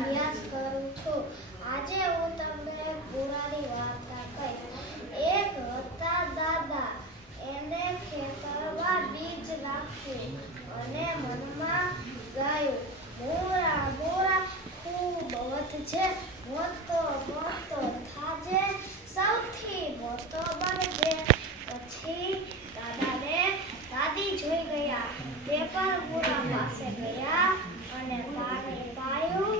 અભ્યાસ કરું છું. આજે હું તમને પુરાની વાર્તા કહીશ. એક હતા દાદા, એને ખેતરમાં બીજ નાખ્યું અને મનમાં ગાયું, મોરા મોરા ખૂબ વધજે, મોટો મોટો થાજે, સૌથી મોટો બનજે. પછી દાદાને દાદી જોઈ ગયા. તે પણ મોરા પાસે ગયા અને પાણી પાયું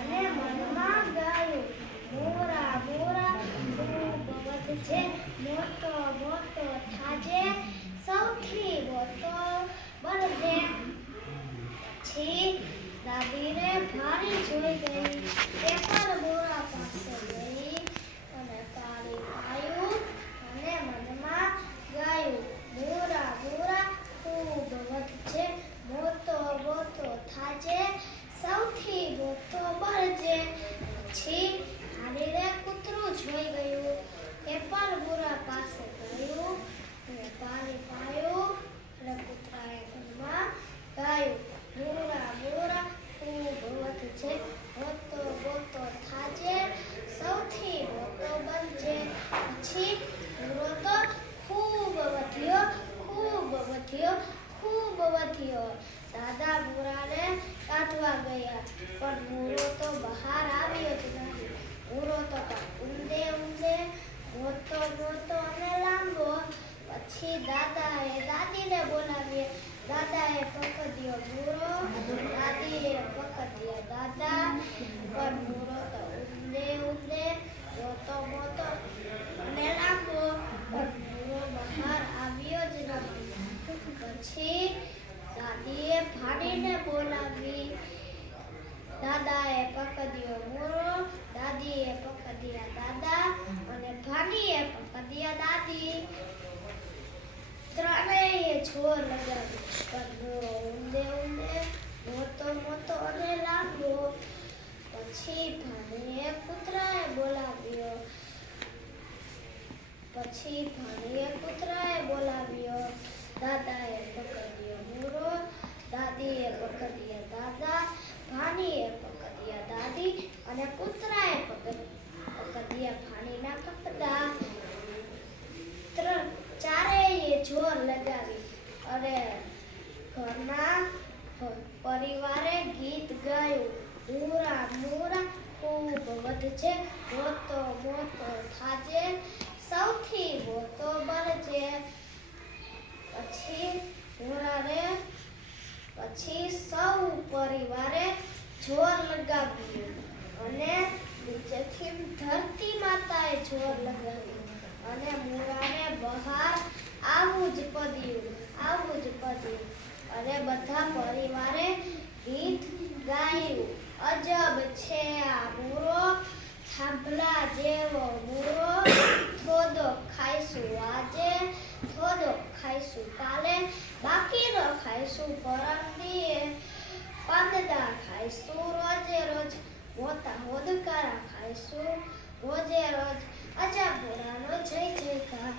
અને મનમાં ગાયું, મોરા મોરા ખૂબ વધજે, મોટો મોટો થાજે, સૌથી મોટો બનજે. પછી દાદીને પાણી જોઈ ગઈ. તે પણ મોરા પાસે ગઈ અને પાણી પાયું અને મનમાં ગાયું, મોરા મોરા ખૂબ વધજે, મોટો મોટો થાજે, સૌથી મોટો બનજે. પછી દાદીને કૂતરું જોઈ ગયું. તે પણ મોરા પાસે ગયું અને પાણી પાયું અને કૂતરાએ મનમાં ગાયું, મોરા મોરા ખૂબ વધજે, મોટો મોટો થાજે, સૌથી મોટો બનજે. પછી મોરો તો ખૂબ વધ્યો, ખૂબ વધ્યો, ખૂબ વધ્યો. દાદા મોરાને કાઢવા ગયા, પણ મોરો તો બહાર આવ્યો જ નહીં. મોરો તો ઊંડે ઊંડે, મોટો મોટો અને લાંબો. પછી દાદાએ દાદીને બોલાવી. દાદાએ પકડ્યો મોરો, દાદીએ પકડ્યો દાદા, પણ મોરો તો ઊંડે ઊંડે, મોટો મોટો અને લાંબો, પણ મોરો બહાર આવ્યો જ નહીં. પછી દાદીએ ભાણીને બોલાવી. દાદાએ પકડ્યો મોરો, દાદીએ પકડ્યા દાદા અને ભાણીએ પકડ્યા દાદી. ત્રણેય જોર લગાવી, પણ મોરો ઊંડે ઊંડે, મોટો મોટો અને લાંબો. પછી ભાણીએ કૂતરાએ બોલાવ્યો. દાદાએ પકડ્યો મોરો, દાદીએ પકડ્યા દાદા, ભાણીએ પકડ્યા દાદી અને કૂતરાએ પકડ્યા ભાણીના કપડા. ચારેય જોર લગાવી અને ઘરના પરિવારે ગીત ગાયું, મોરા મોરા ખૂબ વધજે, મોટો મોટો થાજે, સૌથી મોટો બનજે. પછી સૌ પરિવારે જોર લગાવ્યું અને નીચેથી ધરતી માતાએ જોર લગાવ્યું અને મોરાને બહાર આવવું જ પડ્યું. અને બધા પરિવારે ગીત ગાયું, અજબ છે આ મોરો, થાંભલા જેવો મોરો, થોડો ખાઈશું આજે, થોડો ખાઈશું કાલે, બાકીનો ખાઈશું પરમ દીએ, પાંદડા ખાઈશું રોજે રોજ, મોટા હોદકારા ખાઈશું રોજે રોજ. અજબ મોરાનો જય જયકાર.